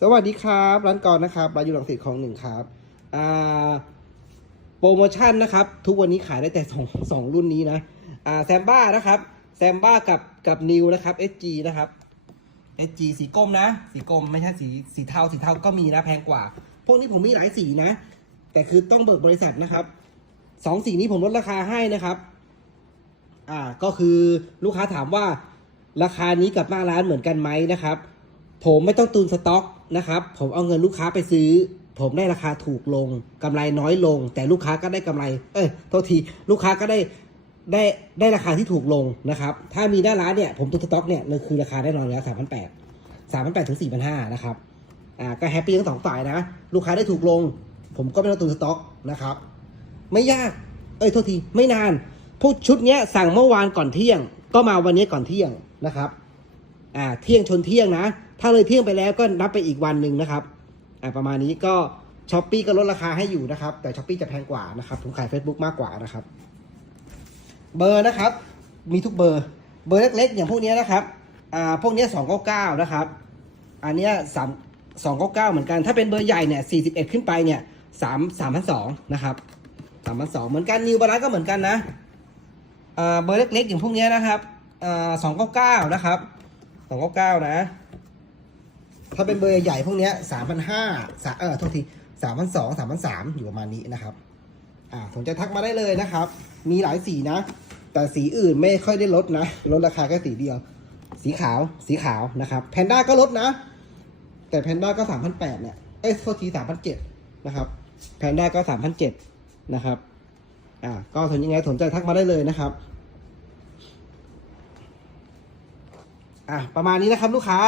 สวัสดีครับ ร้านกรนะครับร้านอยู่หลังสิตของหนึ่งครับอ่าโปรโมชั่นนะครับ ทุกวันนี้ขายได้แต่สองสองรุ่นนี้นะอ่าแซมบ้านะครับแซมบ้ากับกับนิวนะครับ SG นะครับ SG สีกรมนะ สีกรมไม่ใช่สีสีเทาสีเทาก็มีนะแพงกว่า พวกนี้ผมมีหลายสีนะ แต่คือต้องเบิกบริษัทนะครับสองสีนี้ผมลดราคาให้นะครับอ่าก็คือลูกค้าถามว่าราคานี้กับหน้าร้านเหมือนกันไหมนะครับผมไม่ต้องตุนสต็อก นะครับ ผมเอาเงินลูกค้าไปซื้อ ผมได้ราคาถูกลงกำไรน้อยลง แต่ลูกค้าก็ได้กำไร เอ้ยโทษทีลูกค้าก็ได้ได้ได้ราคาที่ถูกลงนะครับ ถ้ามีหน้าร้านเนี่ยผมตุนสต็อกเนี่ยมันคือราคาแน่นอนแล้วสามพันแปดสามพันแปดถึงสี่พันห้านะครับอ่าก็แฮปปี้ทั้งสองฝ่ายนะ ลูกค้าได้ถูกลง ผมก็ไม่ต้องตุนสต็อกนะครับ ไม่ยาก เอ้ยโทษทีไม่นานพวกชุดเนี้ยสั่งเมื่อวานก่อนเที่ยง ก็มาวันนี้ก่อนเที่ยงนะครับ อ่าเที่ยงชนเที่ยงนะ ถ้าเลยเที่ยงไปแล้วก็นับไปอีกวันหนึ่งนะครับอ่าประมาณนี้ก็ช้อปปีก็ลดราคาให้อยู่นะครับ แต่ช้อปปีจะแพงกว่านะครับผมขาย Facebook มากกว่านะครับ เบอร์นะครับ มีทุกเบอร์ เบอร์เล็กๆ อย่างพวกนี้นะครับอ่าพวกนี้สองเก้าเก้านะครับ อันเนี้ยสามสองเก้าเก้าเหมือนกัน ถ้าเป็นเบอร์ใหญ่เนี่ยสี่สิบเอ็ดขึ้นไปเนี่ยสามสามพันสองนะครับสามพันสองเหมือนกันนิวบาลานก็เหมือนกันนะอ่าเบอร์เล็กๆ อย่างพวกนี้นะครับอ่าสองเก้าเก้านะครับสองเก้าเก้านะ ถ้าเป็นเบอร์ใหญ่ๆพวกเนี้ยสามพันห้าสเออโทษทีสามพันสองสามพันสามอยู่ประมาณนี้นะครับอ่าสนใจทักมาได้เลยนะครับ มีหลายสีนะ แต่สีอื่นไม่ค่อยได้ลดนะ ลดราคาแค่สีเดียว สีขาวสีขาวนะครับแพนด้าก็ลดนะ แต่แพนด้าก็สามพันแปดเนี่ยเอ้ยโทษทีสามพันเจ็ดนะครับแพนด้าก็สามพันเจ็ดนะครับอ่าก็สนยังไงสนใจทักมาได้เลยนะครับอะประมาณนี้นะครับลูกค้า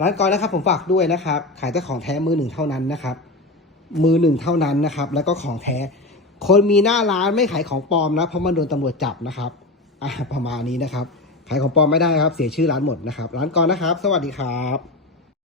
ร้านกอยนะครับผมฝากด้วยนะครับ ขายแต่ของแท้มือหนึ่งเท่านั้นนะครับ มือหนึ่งเท่านั้นนะครับ แล้วก็ของแท้ คนมีหน้าร้านไม่ขายของปลอมนะเพราะมันโดนตำรวจจับนะครับอะประมาณนี้นะครับ ขายของปลอมไม่ได้ครับ เสียชื่อร้านหมดนะครับ ร้านกอนนะครับ สวัสดีครับ